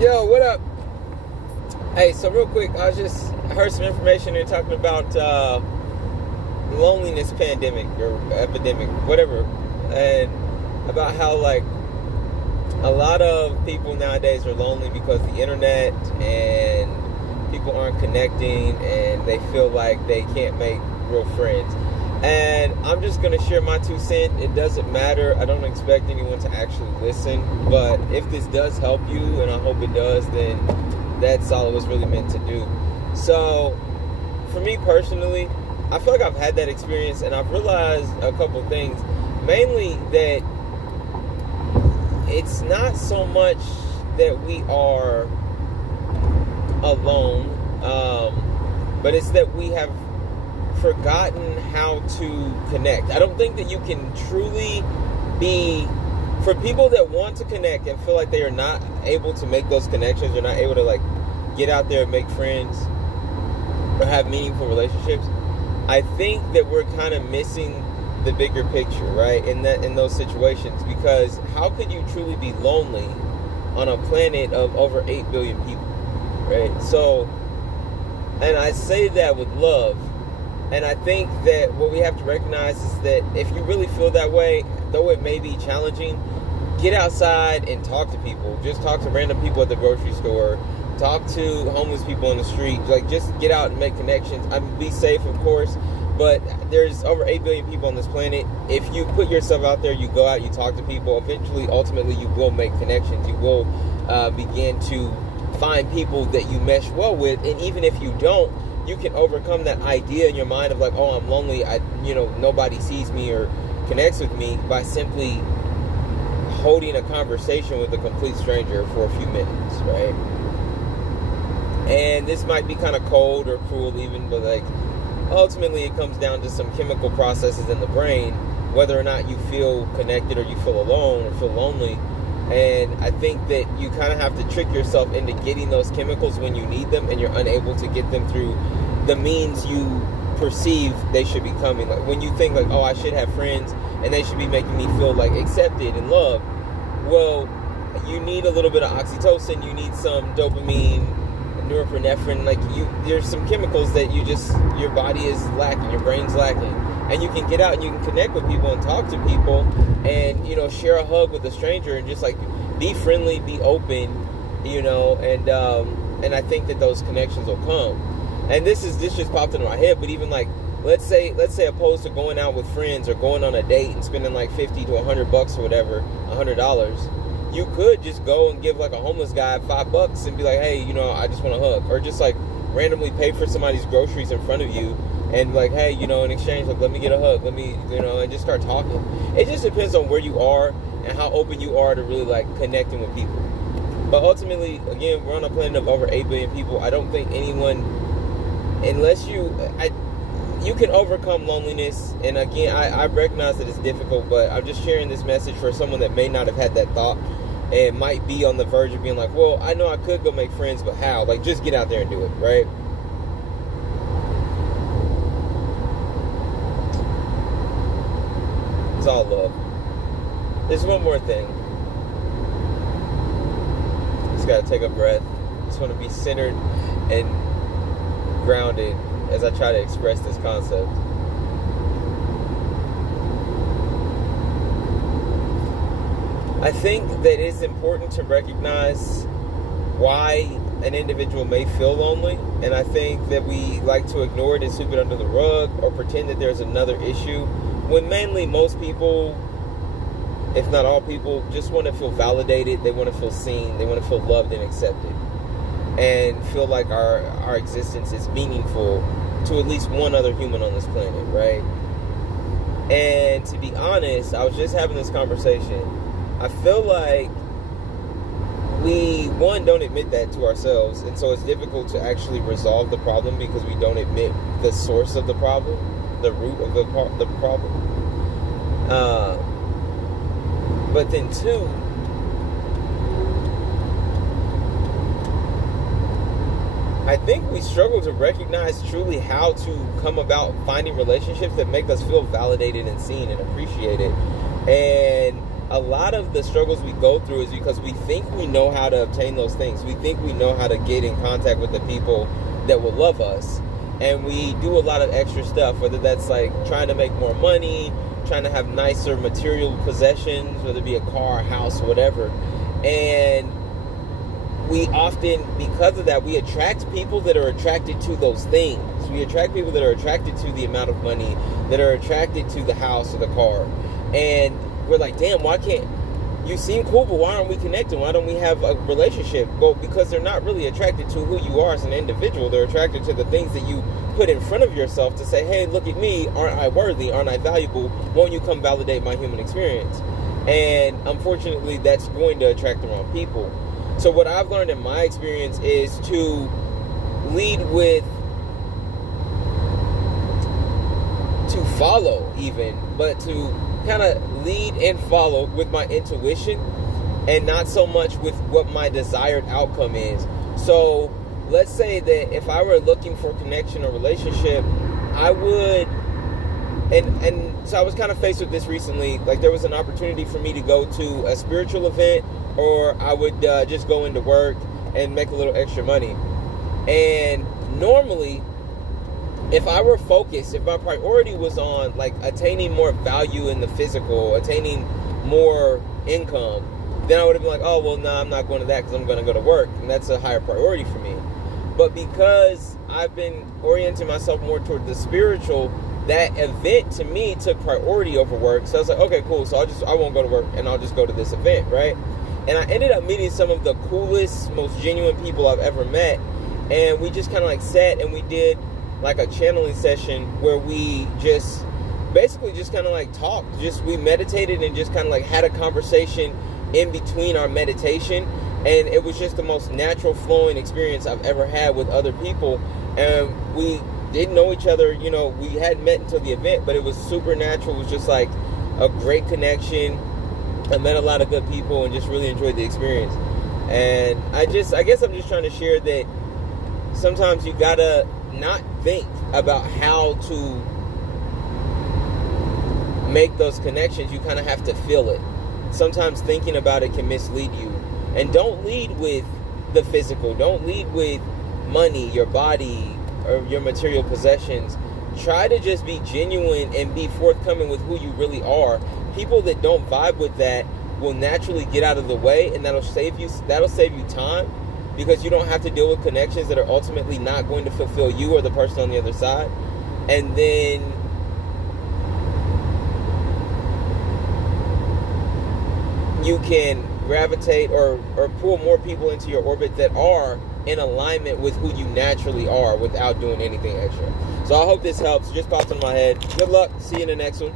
Yo, what up? Hey, so real quick, I heard some information they're talking about loneliness pandemic or epidemic, whatever, and about how like a lot of people nowadays are lonely because the internet and people aren't connecting and they feel like they can't make real friends. And I'm just going to share my 2 cents. It doesn't matter. I don't expect anyone to actually listen. But if this does help you, and I hope it does, then that's all it was really meant to do. So, for me personally, I feel like I've had that experience, and I've realized a couple things. Mainly that it's not so much that we are alone, but it's that we have forgotten how to connect. I don't think that you can truly be, for people that want to connect and feel like they are not able to make those connections, they're not able to like get out there and make friends or have meaningful relationships. I think that we're kind of missing the bigger picture, right? In those situations, because how could you truly be lonely on a planet of over 8 billion people, right? So, and I say that with love. And I think that what we have to recognize is that if you really feel that way, though it may be challenging, get outside and talk to people. Just talk to random people at the grocery store. Talk to homeless people on the street. Like, just get out and make connections. Be safe, of course. But there's over 8 billion people on this planet. If you put yourself out there, you go out, you talk to people, eventually, ultimately, you will make connections. You will begin to find people that you mesh well with. And even if you don't, you can overcome that idea in your mind of like, oh, I'm lonely, nobody sees me or connects with me, by simply holding a conversation with a complete stranger for a few minutes, right? And this might be kind of cold or cruel even, but like ultimately it comes down to some chemical processes in the brain, whether or not you feel connected or you feel alone or feel lonely. And I think that you kind of have to trick yourself into getting those chemicals when you need them, and you're unable to get them through the means you perceive they should be coming. Like when you think like, oh, I should have friends and they should be making me feel like accepted and loved. Well, you need a little bit of oxytocin, you need some dopamine, norepinephrine. Like there's some chemicals that your body is lacking, your brain's lacking. And you can get out and you can connect with people and talk to people and, share a hug with a stranger and just like be friendly, be open, and I think that those connections will come. And this just popped into my head, but even like, let's say opposed to going out with friends or going on a date and spending like $50 to $100 or whatever, $100, you could just go and give like a homeless guy $5 and be like, hey, I just want a hug, or just like randomly pay for somebody's groceries in front of you. And like, hey, in exchange, like, let me get a hug, let me, and just start talking. It just depends on where you are and how open you are to really like connecting with people. But ultimately, again, we're on a planet of over 8 billion people. I don't think anyone, unless you can overcome loneliness. And again, I recognize that it's difficult, but I'm just sharing this message for someone that may not have had that thought and might be on the verge of being like, well, I know I could go make friends, but how? Like, just get out there and do it, right? It's all love. There's one more thing. Just gotta take a breath. Just want to be centered and grounded as I try to express this concept. I think that it's important to recognize why an individual may feel lonely, and I think that we like to ignore it and sweep it under the rug or pretend that there's another issue, when mainly most people, if not all people, just want to feel validated, they want to feel seen, they want to feel loved and accepted, and feel like our existence is meaningful to at least one other human on this planet, right? And to be honest, I was just having this conversation. I feel like we, one, don't admit that to ourselves, and so it's difficult to actually resolve the problem because we don't admit the source of the problem, the root of the problem. But then two, I think we struggle to recognize truly how to come about finding relationships that make us feel validated and seen and appreciated. And a lot of the struggles we go through is because we think we know how to obtain those things. We think we know how to get in contact with the people that will love us. And we do a lot of extra stuff, whether that's like trying to make more money, trying to have nicer material possessions, whether it be a car, a house, whatever. And we often, because of that, we attract people that are attracted to those things. We attract people that are attracted to the amount of money, that are attracted to the house or the car. And we're like, damn, why can't you seem cool, but why aren't we connecting? Why don't we have a relationship? Well, because they're not really attracted to who you are as an individual. They're attracted to the things that you put in front of yourself to say, hey, look at me. Aren't I worthy? Aren't I valuable? Won't you come validate my human experience? And unfortunately, that's going to attract the wrong people. So what I've learned in my experience is to lead with, to follow even, but to kind of lead and follow with my intuition and not so much with what my desired outcome is. So let's say that if I were looking for connection or relationship, I would, and so I was kind of faced with this recently. Like, there was an opportunity for me to go to a spiritual event, or I would just go into work and make a little extra money. And normally, if I were focused, if my priority was on like attaining more value in the physical, attaining more income, then I would have been like, oh, well, no, I'm not going to that because I'm going to go to work. And that's a higher priority for me. But because I've been orienting myself more toward the spiritual, that event to me took priority over work. So I was like, okay, cool. So I won't go to work and I'll just go to this event, right? And I ended up meeting some of the coolest, most genuine people I've ever met. And we just kind of like sat and we did like a channeling session where we just basically just kind of like talked. We meditated and just kind of like had a conversation in between our meditation. And it was just the most natural flowing experience I've ever had with other people. And we didn't know each other, you know, we hadn't met until the event, but it was super natural. It was just like a great connection. I met a lot of good people and just really enjoyed the experience. And I guess I'm just trying to share that sometimes you gotta not think about how to make those connections. You kind of have to feel it. Sometimes thinking about it can mislead you. And don't lead with the physical. Don't lead with money, your body, or your material possessions. Try to just be genuine and be forthcoming with who you really are. People that don't vibe with that will naturally get out of the way, and that'll save you time, because you don't have to deal with connections that are ultimately not going to fulfill you or the person on the other side. And then you can gravitate or pull more people into your orbit that are in alignment with who you naturally are without doing anything extra. So I hope this helps. Just popped in my head. Good luck. See you in the next one.